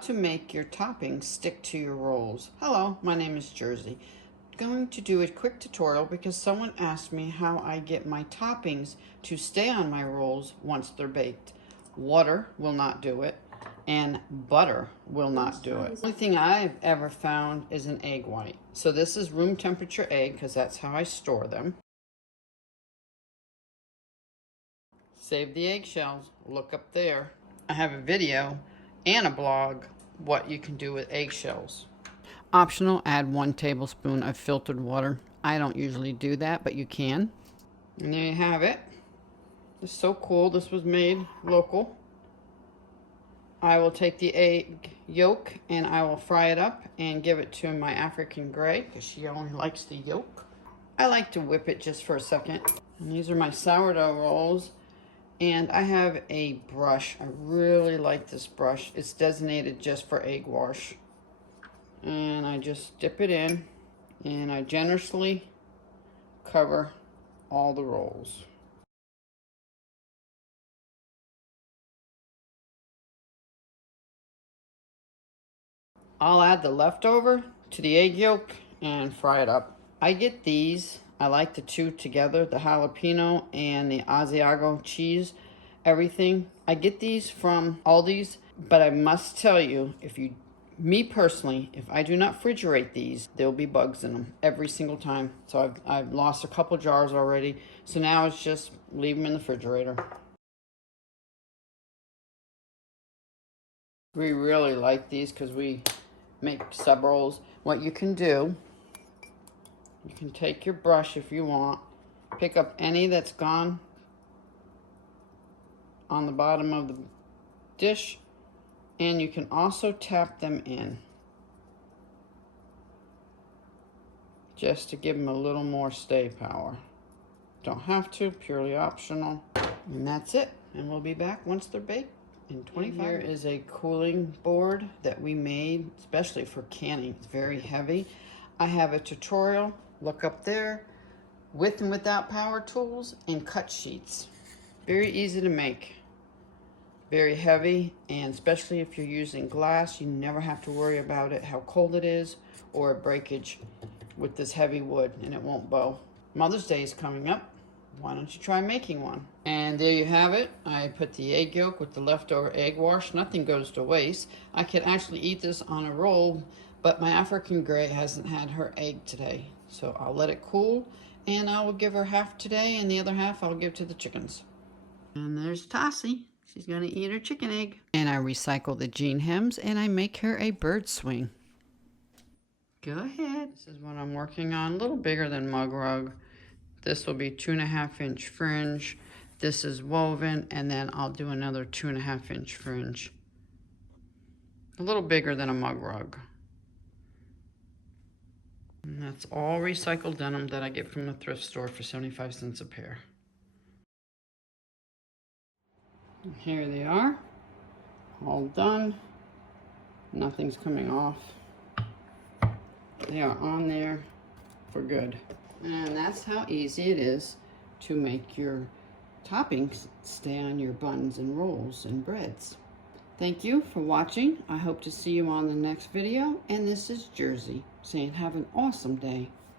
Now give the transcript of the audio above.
How to make your toppings stick to your rolls. Hello, my name is Jersey. Going to do a quick tutorial because someone asked me how I get my toppings to stay on my rolls once they're baked. Water will not do it, and butter will not do it. The only thing I've ever found is an egg white. So this is room temperature egg because that's how I store them. Save the eggshells, look up there. I have a video and a blog what you can do with eggshells. Optional, add 1 tablespoon of filtered water. I don't usually do that, but you can. And there you have it. It's so cool. This was made local. I will take the egg yolk and I will fry it up and give it to my African Gray because she only likes the yolk. I like to whip it just for a second. And these are my sourdough rolls. And I have a brush. I really like this brush. It's designated just for egg wash. And I just dip it in and I generously cover all the rolls. I'll add the leftover to the egg yolk and fry it up. I get these. I like the two together, the jalapeno and the Asiago cheese, everything. I get these from Aldi's, but I must tell you, me personally, if I do not refrigerate these, there'll be bugs in them every single time. So I've lost a couple jars already. So now it's just leave them in the refrigerator. We really like these because we make sub rolls. What you can do, you can take your brush if you want, pick up any that's gone on the bottom of the dish, and you can also tap them in just to give them a little more stay power. Don't have to, purely optional. And that's it. And we'll be back once they're baked in 25 minutes. Here is a cooling board that we made especially for canning. It's very heavy. I have a tutorial. Look up there, with and without power tools and cut sheets. Very easy to make. Very heavy, and especially if you're using glass, you never have to worry about it, how cold it is, or a breakage with this heavy wood, and it won't bow. Mother's Day is coming up. Why don't you try making one? And there you have it. I put the egg yolk with the leftover egg wash. Nothing goes to waste. I could actually eat this on a roll, but my African Gray hasn't had her egg today. So I'll let it cool, and I will give her half today, and the other half I'll give to the chickens. And there's Tassie. She's gonna eat her chicken egg. And I recycle the jean hems, and I make her a bird swing. Go ahead. This is what I'm working on, a little bigger than mug rug. This will be 2.5 inch fringe. This is woven, and then I'll do another 2.5 inch fringe. A little bigger than a mug rug. And that's all recycled denim that I get from the thrift store for 75 cents a pair. And here they are, all done. Nothing's coming off. They are on there for good. And that's how easy it is to make your toppings stay on your buns and rolls and breads. Thank you for watching. I hope to see you on the next video. And this is Jersey saying have an awesome day.